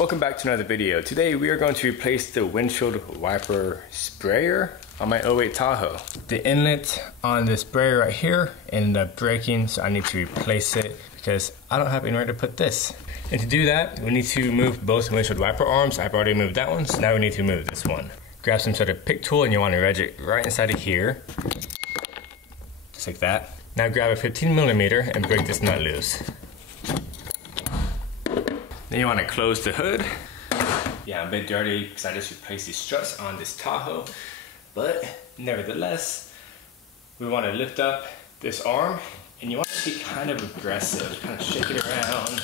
Welcome back to another video. Today we are going to replace the windshield wiper sprayer on my 08 Tahoe. The inlet on the sprayer right here ended up breaking, so I need to replace it because I don't have anywhere to put this. And to do that, we need to move both windshield wiper arms. I've already moved that one, so now we need to move this one. Grab some sort of pick tool and you want to wedge it right inside of here. Just like that. Now grab a 15mm and break this nut loose. Then you want to close the hood. Yeah, I'm a bit dirty because I just replaced these struts on this Tahoe. But nevertheless, we want to lift up this arm and you want to be kind of aggressive, kind of shake it around.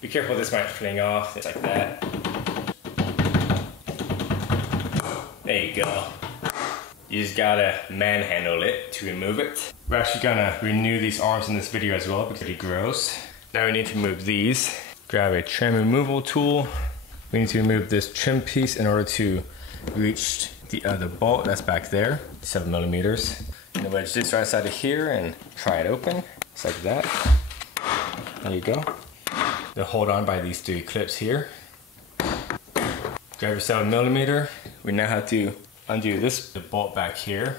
Be careful, this might fling off, just like that. There you go. You just gotta manhandle it to remove it. We're actually gonna renew these arms in this video as well because it grows. Now we need to move these. Grab a trim removal tool. We need to remove this trim piece in order to reach the other bolt that's back there, 7mm. And wedge this right side of here and pry it open, just like that. There you go. They'll hold on by these 3 clips here. Grab your 7mm. We now have to undo the bolt back here.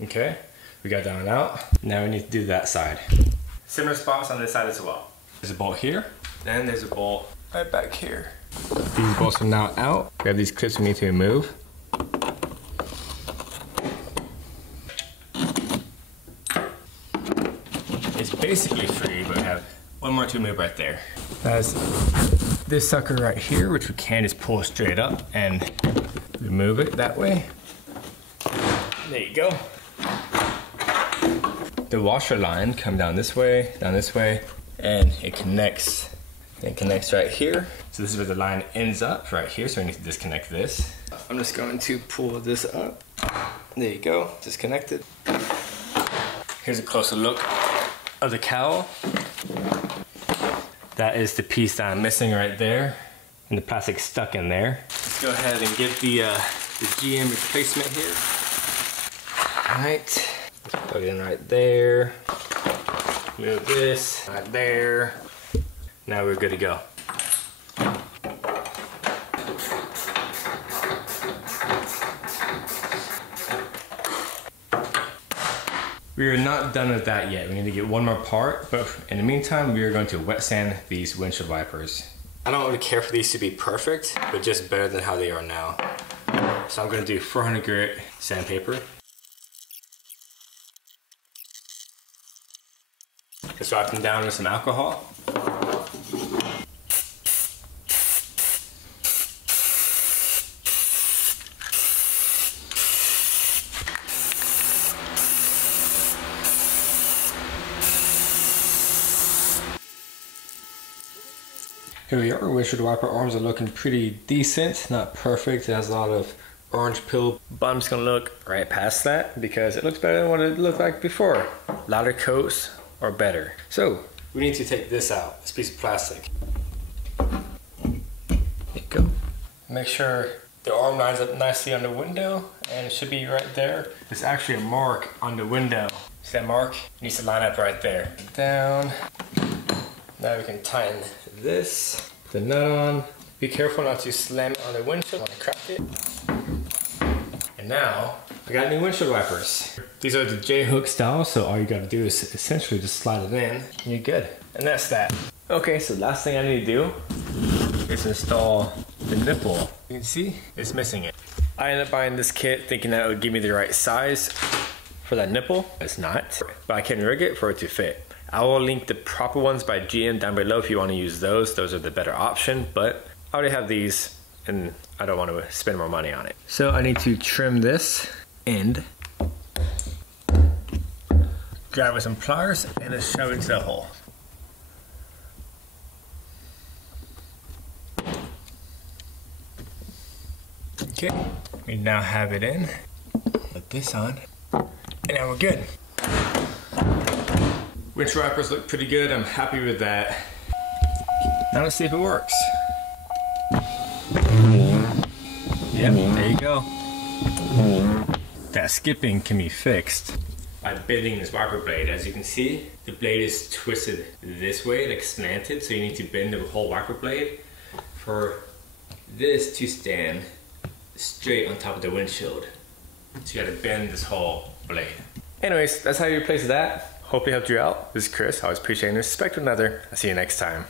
Okay. We got that one out. Now we need to do that side. Similar spots on this side as well. There's a bolt here, then there's a bolt right back here. These bolts are now out. We have these clips we need to remove. It's basically free, but we have one more to remove right there. That's this sucker right here, which we can just pull straight up and remove it that way. There you go. The washer line comes down this way, and it connects. It connects right here. So this is where the line ends up, right here. So we need to disconnect this. I'm just going to pull this up. There you go, disconnected. Here's a closer look of the cowl. That is the piece that I'm missing right there, and the plastic stuck in there. Let's go ahead and get the GM replacement here. All right. Plug it in right there. Move this right there. Now we're good to go. We are not done with that yet. We need to get one more part, but in the meantime, we are going to wet sand these windshield wipers. I don't really care for these to be perfect, but just better than how they are now. So I'm going to do 400 grit sandpaper. Just wrap them down with some alcohol. Here we are, windshield wiper arms are looking pretty decent, not perfect. It has a lot of orange peel, but I'm just gonna look right past that because it looks better than what it looked like before. Louder coats or better. So we need to take this out, this piece of plastic. There you go. Make sure the arm lines up nicely on the window, and it should be right there. There's actually a mark on the window. See that mark? It needs to line up right there. Down. Now we can tighten this, put the nut on. Be careful not to slam it on the windshield, want to crack it. And now, I got new windshield wipers. These are the J-hook style, so all you gotta do is essentially just slide it in, and you're good. And that's that. Okay, so last thing I need to do is install the nipple. You can see, it's missing it. I ended up buying this kit thinking that it would give me the right size for that nipple. It's not, but I can rig it for it to fit. I will link the proper ones by GM down below if you want to use those. Those are the better option, but I already have these and I don't want to spend more money on it. So I need to trim this end, grab with some pliers, and then shove it into the hole. Okay, we now have it in. Put this on, and now we're good. Windshield wipers look pretty good. I'm happy with that. Now let's see if it works. Yep, there you go. That skipping can be fixed. by bending this wiper blade. As you can see, the blade is twisted this way, like slanted, so you need to bend the whole wiper blade for this to stand straight on top of the windshield. So you gotta bend this whole blade. Anyways, that's how you replace that. Hopefully helped you out. This is Chris. I always appreciate it. Respect one another. I'll see you next time.